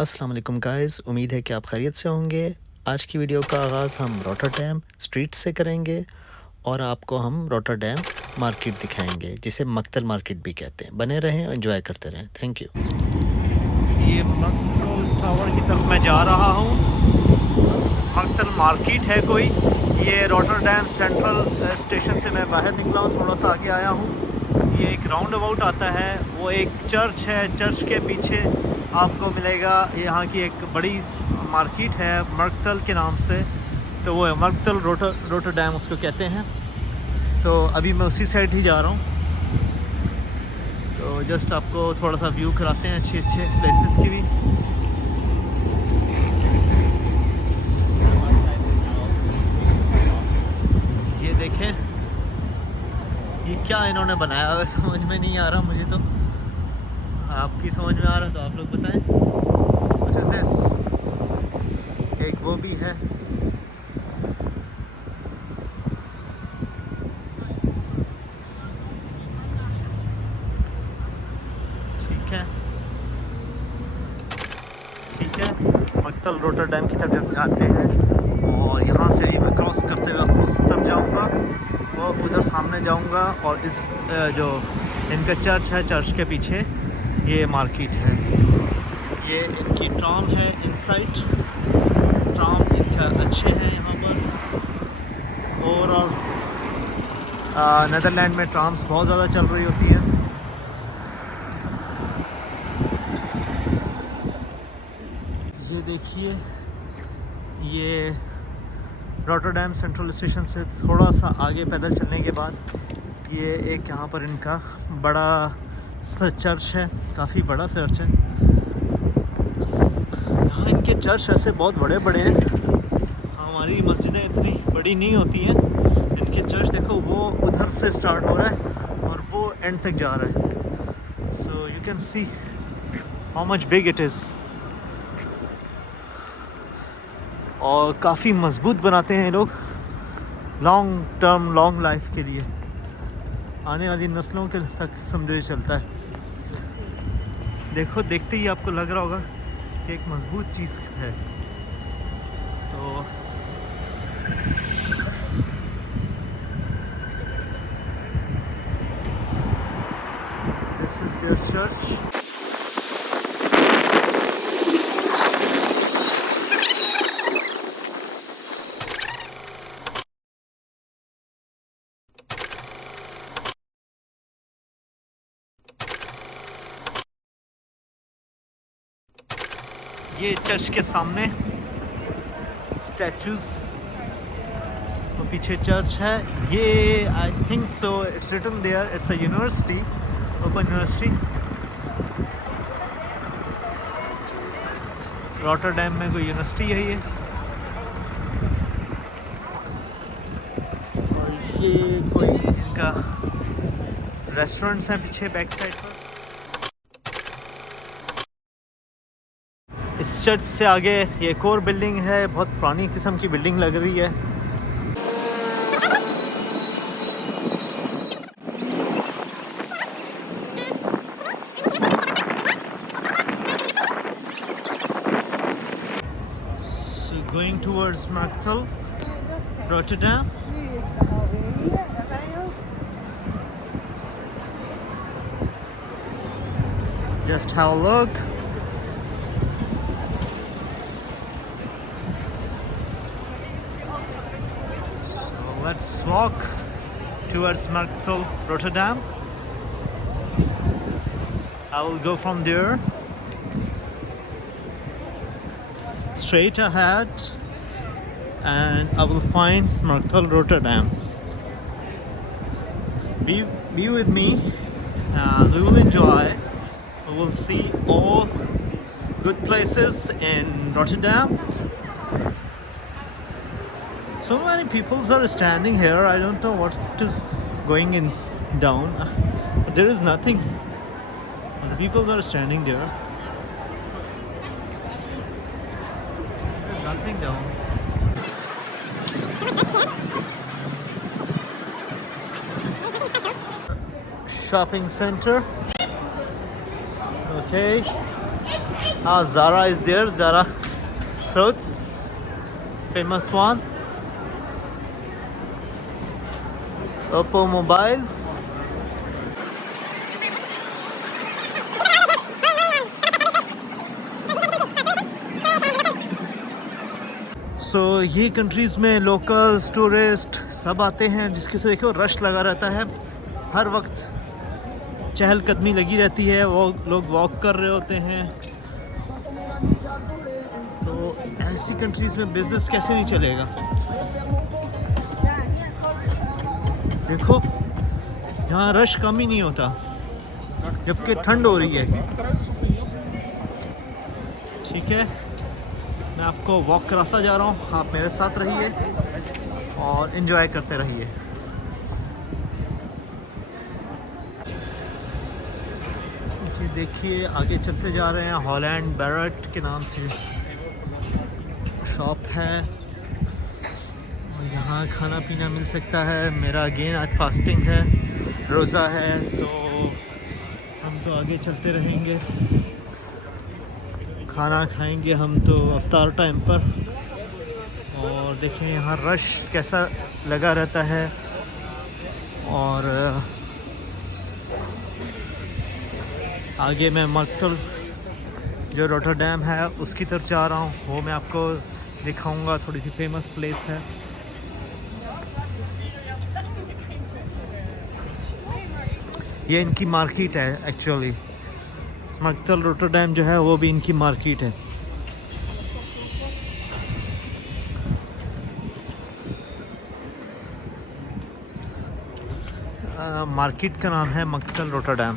अस्सलाम वालेकुम गाइस, उम्मीद है कि आप खैरियत से होंगे। आज की वीडियो का आगाज़ हम रॉटरडैम स्ट्रीट से करेंगे और आपको हम रॉटरडैम मार्केट दिखाएंगे, जिसे मक्तल मार्केट भी कहते हैं। बने रहें, एंजॉय करते रहें। Thank you. ये मक्तल टावर की तरफ मैं जा रहा हूँ। मक्तल मार्केट है कोई। ये रॉटरडैम सेंट्रल स्टेशन से मैं बाहर निकला हूँ, थोड़ा सा आगे आया हूँ। ये एक राउंड अबाउट आता है, वो एक चर्च है। चर्च के पीछे आपको मिलेगा यहाँ की एक बड़ी मार्केट है मक्तल के नाम से। तो वो है मक्तल रॉटरडैम उसको कहते हैं। तो अभी मैं उसी साइड ही जा रहा हूँ। तो जस्ट आपको थोड़ा सा व्यू कराते हैं अच्छे अच्छे प्लेसेस की भी। ये देखें, ये क्या इन्होंने बनाया हुआ है समझ में नहीं आ रहा मुझे। तो आपकी समझ में आ रहा तो आप लोग बताएं। What is this? एक वो भी है। ठीक है, ठीक है। मक्तल रॉटरडैम की तरफ जाते हैं और यहाँ से ही मैं क्रॉस करते हुए उस तरफ जाऊँगा और उधर सामने जाऊँगा। और इस जो इनका चर्च है, चर्च के पीछे ये मार्केट है। ये इनकी ट्राम है इनसाइड। ट्राम इनका अच्छे हैं यहाँ पर। ओवरऑल नीदरलैंड में ट्राम्स बहुत ज़्यादा चल रही होती है। ये देखिए, ये रॉटरडैम सेंट्रल स्टेशन से थोड़ा सा आगे पैदल चलने के बाद ये एक यहाँ पर इनका बड़ा सा चर्च है। काफ़ी बड़ा चर्च है। यहाँ इनके चर्च ऐसे बहुत बड़े बड़े हैं। हमारी मस्जिदें इतनी बड़ी नहीं होती हैं। इनके चर्च देखो, वो उधर से स्टार्ट हो रहा है और वो एंड तक जा रहा है। So you can see how much big it is. और काफ़ी मजबूत बनाते हैं ये लोग, लॉन्ग टर्म लॉन्ग लाइफ के लिए, आने वाली नस्लों के तक समझो चलता है। देखो, देखते ही आपको लग रहा होगा कि एक मजबूत चीज़ है। तो दिस इज़ देयर चर्च। ये चर्च के सामने स्टैचूज और पीछे चर्च है। ये I think so it's written there, it's a university, open university. Rotterdam में कोई यूनिवर्सिटी है ये। और ये कोई इनका रेस्टोरेंट्स हैं पीछे बैक साइड पर। इस चर्च से आगे ये एक और बिल्डिंग है, बहुत पुरानी किस्म की बिल्डिंग लग रही है। So going towards Maktel, Rotterdam. Just have a look. Let's walk towards Maktel, Rotterdam. I will go from there straight ahead and I will find Maktel, Rotterdam. Be with me and we will enjoy. We will see all good places in Rotterdam. So many people are standing here. I don't know what is going in down. There is nothing. The people are standing there. There's nothing down. Shopping center. Okay. Ah, Zara is there. Zara clothes, famous one. Oppo mobiles. सो ये countries में locals tourist सब आते हैं, जिसकी वजह से देखो rush लगा रहता है, हर वक्त चहलकदमी लगी रहती है, वो लोग वॉक कर रहे होते हैं। तो ऐसी कंट्रीज़ में बिज़नेस कैसे नहीं चलेगा। देखो यहाँ रश कम ही नहीं होता, जबकि ठंड हो रही है। ठीक है, मैं आपको वॉक कराता जा रहा हूँ, आप मेरे साथ रहिए और इन्जॉय करते रहिए। ये देखिए आगे चलते जा रहे हैं, हॉलैंड बैरट के नाम से शॉप है और यहाँ खाना पीना मिल सकता है। मेरा अगेन आज फास्टिंग है, रोज़ा है, तो हम तो आगे चलते रहेंगे, खाना खाएंगे हम तो अफ्तार टाइम पर। और देखें यहाँ रश कैसा लगा रहता है। और आगे मैं मक्तल जो रोटरडैम है उसकी तरफ जा रहा हूँ, वो मैं आपको दिखाऊंगा, थोड़ी सी फेमस प्लेस है। ये इनकी मार्केट है एक्चुअली, मक्तल रोटरडैम जो है वो भी इनकी मार्केट है। मार्केट का नाम है मक्तल रोटरडैम।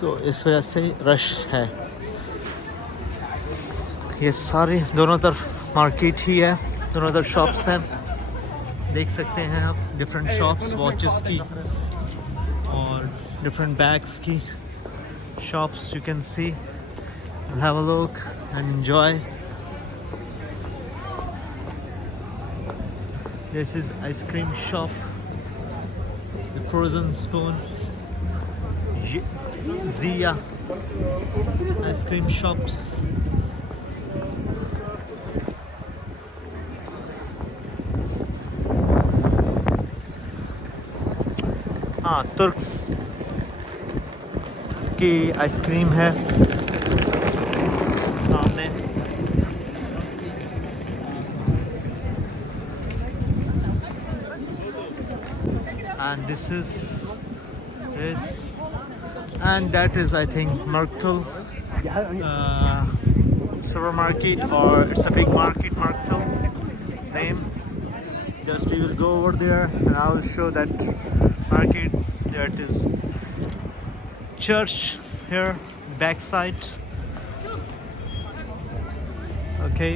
तो इस वजह से रश है। ये सारे दोनों तरफ मार्केट ही है, दोनों तरफ शॉप्स हैं, देख सकते हैं आप, डिफरेंट शॉप्स, वॉचेस की और डिफरेंट बैग्स की shops. You can see, have a look and enjoy. This is ice cream shop, the frozen spoon, Zia ice cream shops. हाँ, तुर्क्स की आइसक्रीम है सामने। And this is this. And that is, I think, Maktel supermarket, or it's a big market, Maktel name. Just we will go over there and I will show that market. There it is, church here, backside. Okay,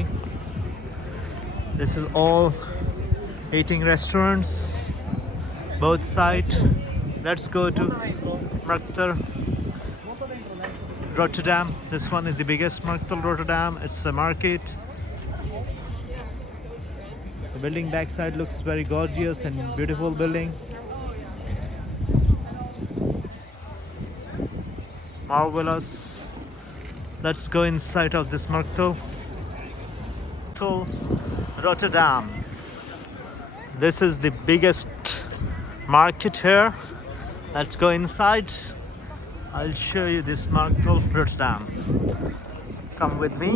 this is all eating restaurants, both side. Let's go to Maktel Rotterdam. This one is the biggest Maktel Rotterdam. It's a market. The building backside looks very gorgeous and beautiful building. Marvelous. Let's go inside of this Maktel Rotterdam. This is the biggest market here. Let's go inside. I'll show you this Maktel Rotterdam. Come with me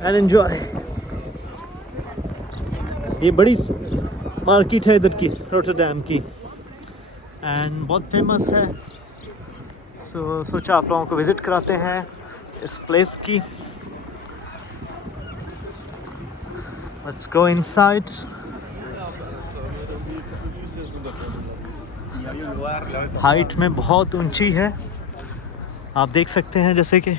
and enjoy. ये बड़ी market है इधर की, Rotterdam की, and बहुत famous है। सोचा आप लोगों को विज़िट कराते हैं इस प्लेस की। Let's go inside. हाइट में बहुत ऊंची है, आप देख सकते हैं, जैसे कि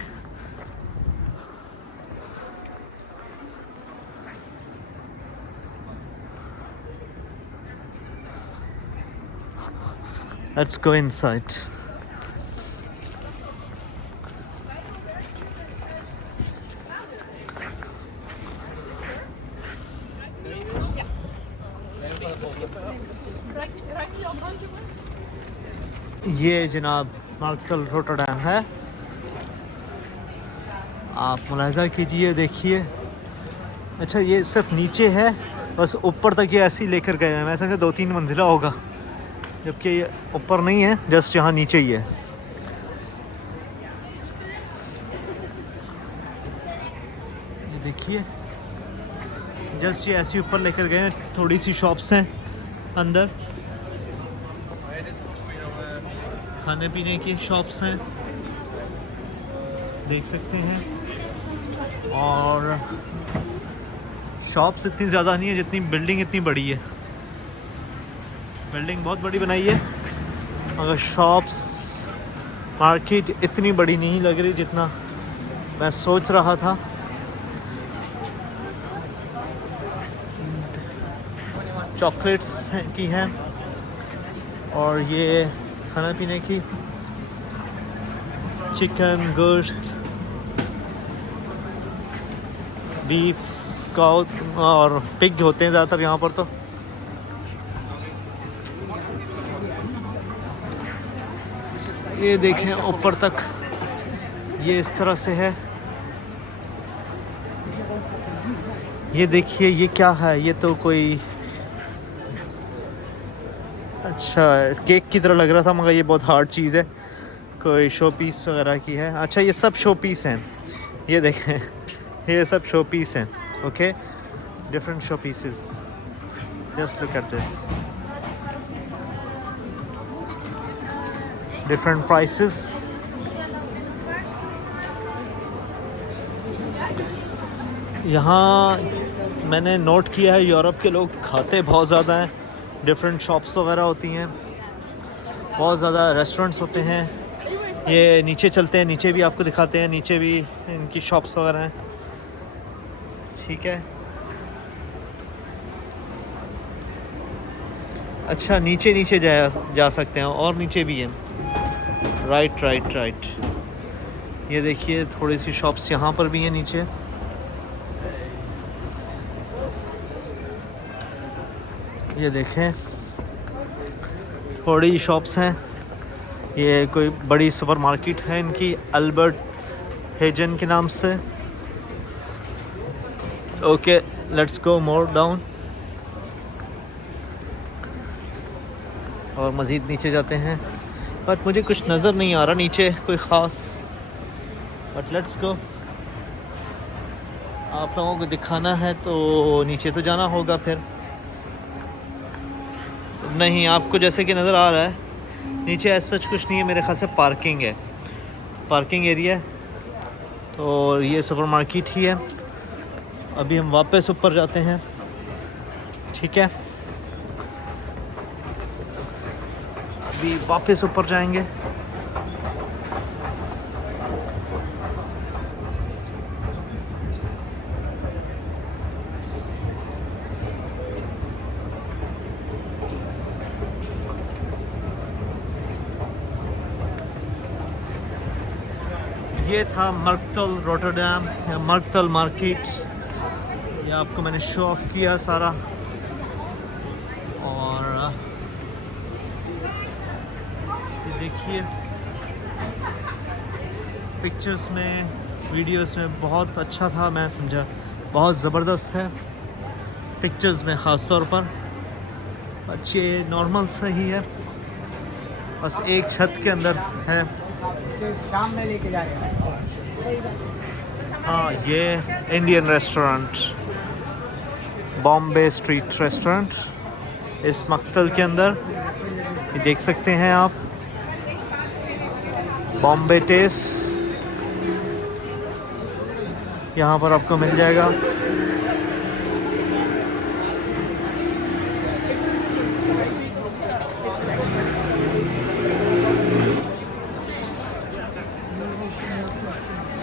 Let's go inside. ये जनाब मार्केल रोटरडैम है, आप मुलाहिज़ा कीजिए, देखिए। अच्छा ये सिर्फ नीचे है, बस ऊपर तक ये ऐसे ही लेकर गए हैं। मैं समझा 2-3 मंजिला होगा, जबकि ये ऊपर नहीं है, जस्ट यहाँ नीचे ही है। ये देखिए, जस्ट ये ऐसे ऊपर लेकर गए हैं। थोड़ी सी शॉप्स हैं अंदर, खाने पीने की शॉप्स हैं, देख सकते हैं। और शॉप्स इतनी ज़्यादा नहीं है जितनी बिल्डिंग इतनी बड़ी है। बिल्डिंग बहुत बड़ी बनाई है, मगर शॉप्स मार्केट इतनी बड़ी नहीं लग रही जितना मैं सोच रहा था। चॉकलेट्स की हैं, और ये खाना पीने की, चिकन, गोश्त, बीफ, काउ और पिग होते हैं ज़्यादातर यहाँ पर। तो ये देखें ऊपर तक, ये इस तरह से है। ये देखिए, ये क्या है? ये तो कोई, अच्छा केक की तरह लग रहा था, मगर ये बहुत हार्ड चीज़ है, कोई शो पीस वगैरह की है। अच्छा ये सब शो पीस हैं, ये देखें, ये सब शो पीस हैं। Okay, different show pieces, just look at this, different prices. यहाँ मैंने नोट किया है, यूरोप के लोग खाते बहुत ज़्यादा हैं। डिफरेंट शॉप्स वगैरह होती हैं, बहुत ज़्यादा रेस्टोरेंट्स होते हैं। ये नीचे चलते हैं, नीचे भी आपको दिखाते हैं, नीचे भी इनकी शॉप्स वगैरह हैं। ठीक है, अच्छा नीचे नीचे जा सकते हैं, और नीचे भी हैं। राइट राइट राइट, ये देखिए थोड़ी सी शॉप्स यहाँ पर भी हैं नीचे। ये देखें, थोड़ी शॉप्स हैं। ये कोई बड़ी सुपर मार्केट है इनकी, अल्बर्ट हेजन के नाम से। Okay, let's go more down, और मज़ीद नीचे जाते हैं। बट मुझे कुछ नज़र नहीं आ रहा नीचे कोई ख़ास, बट लेट्स गो। आप लोगों को दिखाना है तो नीचे तो जाना होगा फिर। नहीं, आपको जैसे कि नज़र आ रहा है नीचे ऐसा सच कुछ नहीं है, मेरे ख्याल से पार्किंग है, पार्किंग एरिया है। तो ये सुपर मार्केट ही है। अभी हम वापस ऊपर जाते हैं, ठीक है, अभी वापस ऊपर जाएंगे। ये था मार्केल रोटरडैम या मार्केल मार्केट। ये आपको मैंने शो ऑफ किया सारा। और ये देखिए, पिक्चर्स में, वीडियोस में बहुत अच्छा था, मैं समझा बहुत ज़बरदस्त है पिक्चर्स में ख़ास तौर पर। अच्छे नॉर्मल सही है, बस एक छत के अंदर है। शाम में लेके जा रहे हैं। हाँ, ये Indian restaurant, Bombay street restaurant, इस मक्तल के अंदर ये देख सकते हैं आप, बॉम्बे टेस्ट यहाँ पर आपको मिल जाएगा।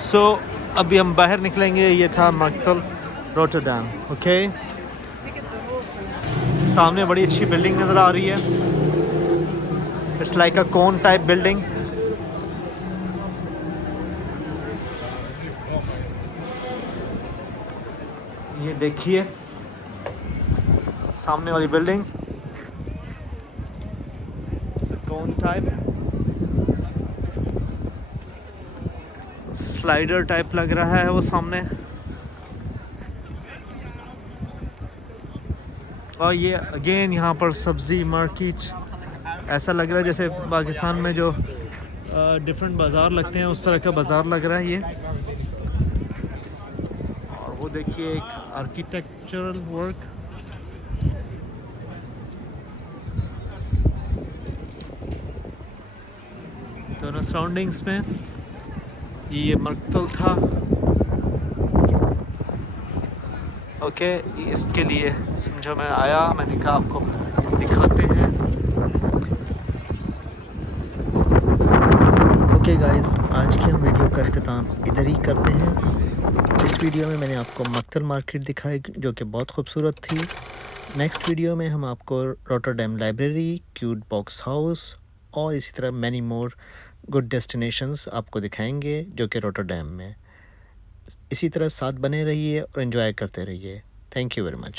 सो अभी हम बाहर निकलेंगे। ये था मार्केल रोटरडैम। ओके, सामने बड़ी अच्छी बिल्डिंग नज़र आ रही है, it's like a cone type building. ये देखिए सामने वाली बिल्डिंग, कोन टाइप। स्लाइडर टाइप लग रहा है वो सामने। और ये अगेन यहाँ पर सब्ज़ी मार्केट, ऐसा लग रहा है जैसे पाकिस्तान में जो डिफरेंट बाज़ार लगते हैं उस तरह का बाज़ार लग रहा है ये। और वो देखिए एक आर्किटेक्चरल वर्क, दोनों सराउंडिंग्स में। ये मकतल था। ओके, इसके लिए समझो मैं आया, मैंने कहा आपको दिखाते हैं। ओके गाइस, आज की हम वीडियो का अख्तिताम इधर ही करते हैं। इस वीडियो में मैंने आपको मक्तल मार्केट दिखाई जो कि बहुत खूबसूरत थी। नेक्स्ट वीडियो में हम आपको Rotterdam library, cute box house और इसी तरह मैनी मोर गुड डेस्टिनेशंस आपको दिखाएंगे जो कि रॉटरडैम में। इसी तरह साथ बने रहिए और एंजॉय करते रहिए। Thank you very much.